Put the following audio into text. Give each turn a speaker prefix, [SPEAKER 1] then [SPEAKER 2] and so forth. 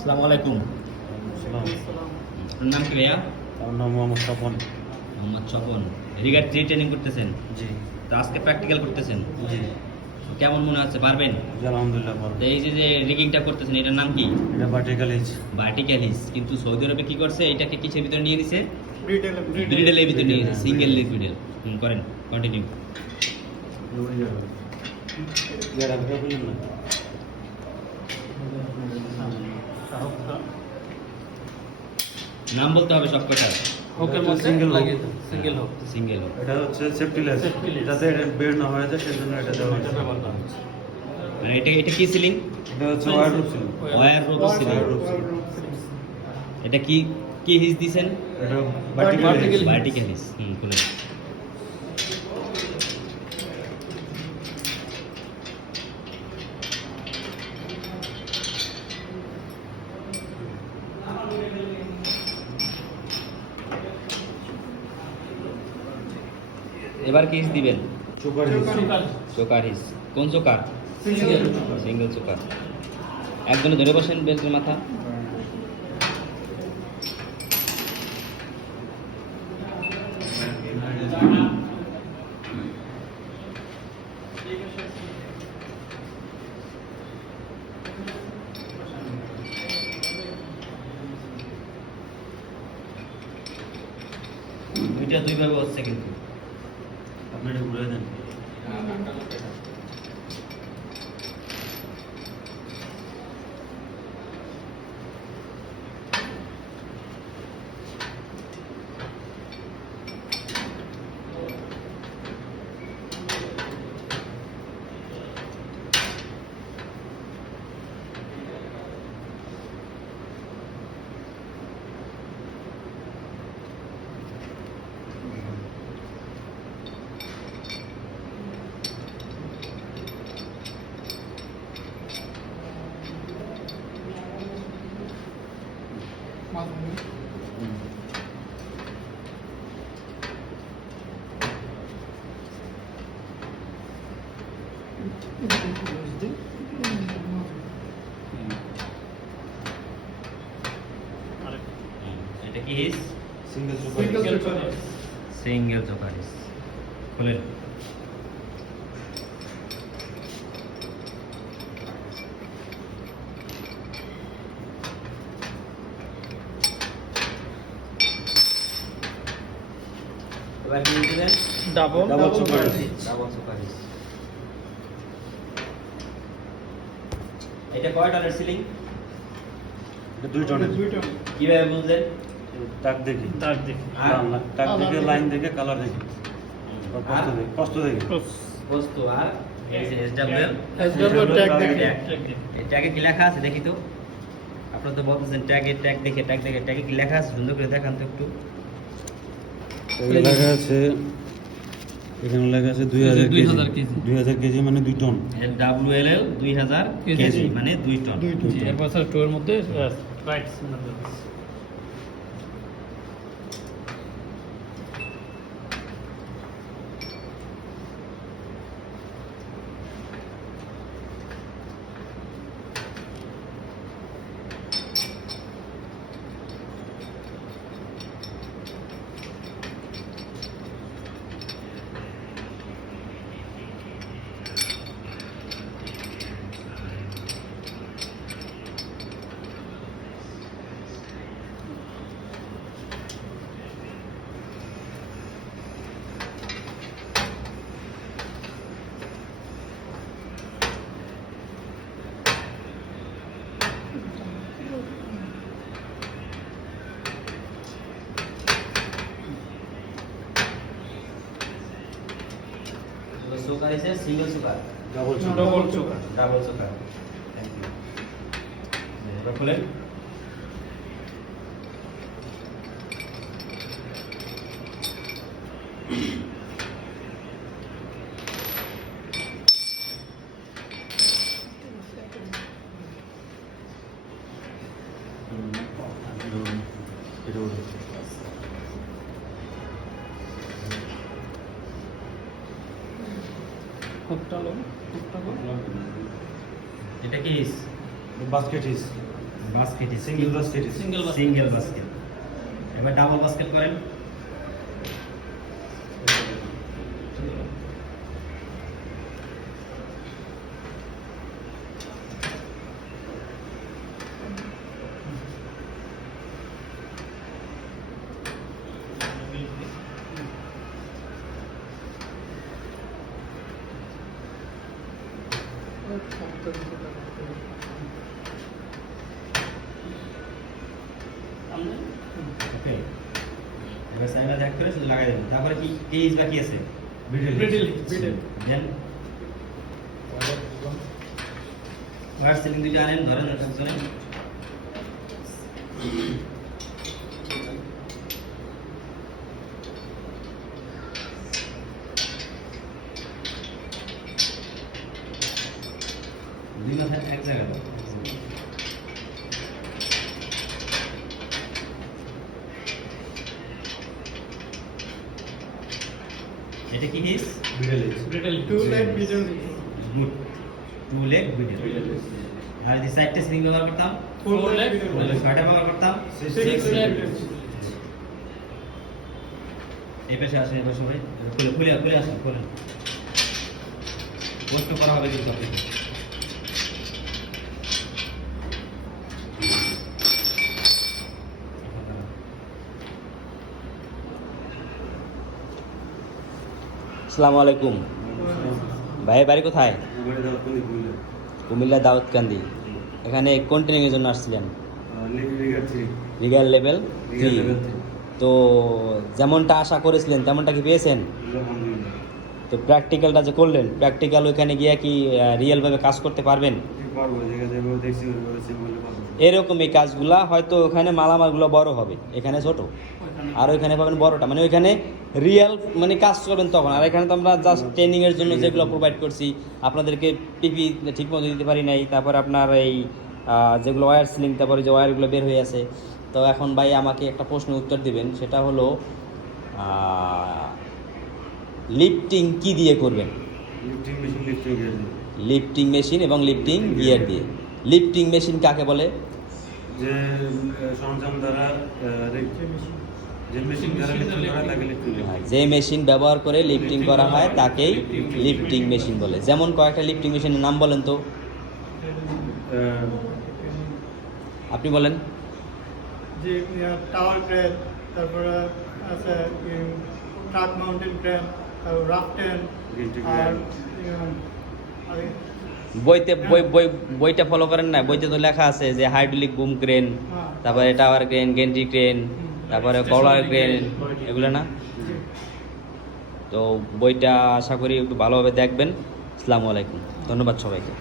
[SPEAKER 1] আসসালামু আলাইকুম। আপনার নাম কি ভাইয়া?
[SPEAKER 2] আমার নাম Mohammad Swapan.
[SPEAKER 1] Mohammad Swapan. Rigger three training করতেছেন?
[SPEAKER 2] জি।
[SPEAKER 1] তো আজকে প্র্যাকটিক্যাল করতেছেন?
[SPEAKER 2] জি।
[SPEAKER 1] কেমন মনে হচ্ছে পারবেন?
[SPEAKER 2] আলহামদুলিল্লাহ
[SPEAKER 1] তো এই যে যে রিগিংটা করতেছেন এটার নাম কি?
[SPEAKER 2] এটা ভার্টিক্যাল এজ
[SPEAKER 1] ভার্টিক্যাল হিস কিন্তু সৌদি আরবে কি করছে? এটাকে কিসের ভিতরে নিয়ে নিছে? ব্রিডেলের ভিতরে নিয়ে নিছে। সিঙ্গেল লিকুইডেল করেন। কন্টিনিউ নাম বলতে হবে সব কটা।
[SPEAKER 2] ওকে সিঙ্গেল লাগে
[SPEAKER 3] সিঙ্গেল হোক।
[SPEAKER 1] সিঙ্গেল হোক।
[SPEAKER 2] এটা হচ্ছে সেফটি লেস যাতে এটা বের না হয়ে যায় সেজন্য এটা দেওয়া হয়েছে।
[SPEAKER 3] ব্যবহার করা
[SPEAKER 1] মানে এটা এটা কি সিলিং
[SPEAKER 2] এটা হচ্ছে wire
[SPEAKER 1] rope sling
[SPEAKER 2] Wire rope ছিল।
[SPEAKER 1] এটা কি কি হিস দিছেন?
[SPEAKER 2] এটা ভার্টিক্যাল
[SPEAKER 1] ভার্টিক্যাল হিস হুম এবার কি দিবেন? চোকার হিস। কোন চোকার?
[SPEAKER 3] Single
[SPEAKER 1] choker. একজনে ধরে বসেন বেল্টের মাথা। দুইটা দুইভাবে হচ্ছে কিন্তু।
[SPEAKER 2] এটা ঘুরে দেন।
[SPEAKER 1] হুম, এটা কি hitch
[SPEAKER 2] single super
[SPEAKER 3] single
[SPEAKER 1] single choker hitch খুলেন এবার কি দিলেন
[SPEAKER 3] ডাবল
[SPEAKER 2] double his।
[SPEAKER 1] ডাবল হিস এটা কয় টনের সিলিং
[SPEAKER 2] এটা দুই টনের
[SPEAKER 1] কীভাবে বুঝলেন?
[SPEAKER 2] দেখি।
[SPEAKER 3] তার দেখি।
[SPEAKER 2] দেখে লাইন দেখে কালার দেখি। দেখে কষ্ট
[SPEAKER 1] আর ট্যাগে কি লেখা আছে দেখি তো? আপনার তো বলতেছেন ট্যাগে ট্যাগ দেখে ট্যাগ দেখে ট্যাগে কি লেখা আছে? সুন্দর করে দেখান তো একটু।
[SPEAKER 2] লেখা আছে এখানে লেখা আছে দুই হাজার
[SPEAKER 3] দুই
[SPEAKER 2] কেজি।
[SPEAKER 3] কেজি।
[SPEAKER 2] দুই হাজার কেজি মানে দুই টন।
[SPEAKER 1] ডাব্লিউ এল এল দুই হাজার
[SPEAKER 3] কেজি।
[SPEAKER 1] কেজি মানে দুই টন।
[SPEAKER 3] দুই দুই এক বছর টুয়ের মধ্যে right
[SPEAKER 1] is a single sugar
[SPEAKER 2] double
[SPEAKER 3] double sugar
[SPEAKER 1] double sugar thank you এবার খুলেন
[SPEAKER 3] হুকটা লো হুকটা লো।
[SPEAKER 1] এটা কি
[SPEAKER 2] basket hitch.
[SPEAKER 1] Basket
[SPEAKER 2] hitch single
[SPEAKER 3] basket single.
[SPEAKER 1] Single basket এবার ডাবল বাস্কেট করেন। ওকে এবার সাইডটা ত্যাগ করে শুধু লাগাই দেবেন। তারপরে কি কেজ বাকি আছে?
[SPEAKER 2] Middle
[SPEAKER 3] Middle,
[SPEAKER 2] is-
[SPEAKER 3] middle.
[SPEAKER 1] Then wire sling দুটো আনেন ধরেন ওটা দুই মাথায় এক জায়গায় এটা কি হিস
[SPEAKER 2] Middle is-
[SPEAKER 3] Brittle.
[SPEAKER 4] Two leg
[SPEAKER 1] good two leg
[SPEAKER 2] is-
[SPEAKER 1] আর যদি চারটে স্প্রিং ব্যবহার করতাম?
[SPEAKER 4] Leg. middle.
[SPEAKER 1] তাহলে ছয়টা ব্যবহার করতাম?
[SPEAKER 3] Leg.
[SPEAKER 4] leg.
[SPEAKER 1] এই পাশে আসেন এবার সবাই। খুলে খুলে খুলে আসেন খুলেন প্রশ্ন করা হবে কিন্তু আপনাকে আসসালামু আলাইকুম। ভাই বাড়ি কোথায়? কুমিল্লা দাউদকান্দি। এখানে কোন ট্রেনিংয়ের জন্য আসছিলেন। Rigger level. তো যেমনটা আশা করেছিলেন, তেমনটা কি পেয়েছেন? তো প্র্যাকটিক্যালটা যে করলেন প্র্যাকটিক্যাল ওইখানে গিয়ে কি রিয়েলভাবে কাজ করতে পারবেন। এরকম এই কাজগুলা হয়তো ওখানে মালামালগুলো বড় হবে, এখানে ছোট। আর ওইখানে পাবেন বড়টা। মানে ওইখানে রিয়েল মানে কাজ করবেন তখন। আর এখানে তো আমরা জাস্ট ট্রেনিংয়ের জন্য যেগুলো প্রোভাইড করছি আপনাদেরকে পিপি ঠিকমতো দিতে পারি নাই। তারপর আপনার এই যেগুলো ওয়্যার সিলিং তারপরে যে ওয়্যারগুলো বের হয়ে আছে। তো এখন ভাই আমাকে একটা প্রশ্নের উত্তর দিবেন সেটা হলো লিফটিং কি দিয়ে করবেন। লিফটিং মেশিন এবং লিফটিং গিয়ার দিয়ে। লিফটিং মেশিন কাকে বলে?
[SPEAKER 2] যে সরঞ্জাম দ্বারা যে মেশিন
[SPEAKER 1] হ্যাঁ, ব্যবহার করে লিফটিং করা হয় তাকেই লিফটিং মেশিন বলে। যেমন কয়েকটা লিফটিং মেশিনের নাম বলেন তো। আপনি বলেন।
[SPEAKER 4] যে টাওয়ার ক্রেন তারপরে আছে truck mounted crane rough terrain আর
[SPEAKER 1] বইতে বই বই বইটা ফলো করেন না? বইতে তো লেখা আছে যে হাইড্রোলিক বুম ক্রেন
[SPEAKER 4] হ্যাঁ।
[SPEAKER 1] তারপরে টাওয়ার ক্রেন গেন্ট্রি ক্রেন তারপরে কলার গ্রেন এগুলো না? তো বইটা আশা করি একটু ভালোভাবে দেখবেন। আসসালামু আলাইকুম। ধন্যবাদ সবাইকে।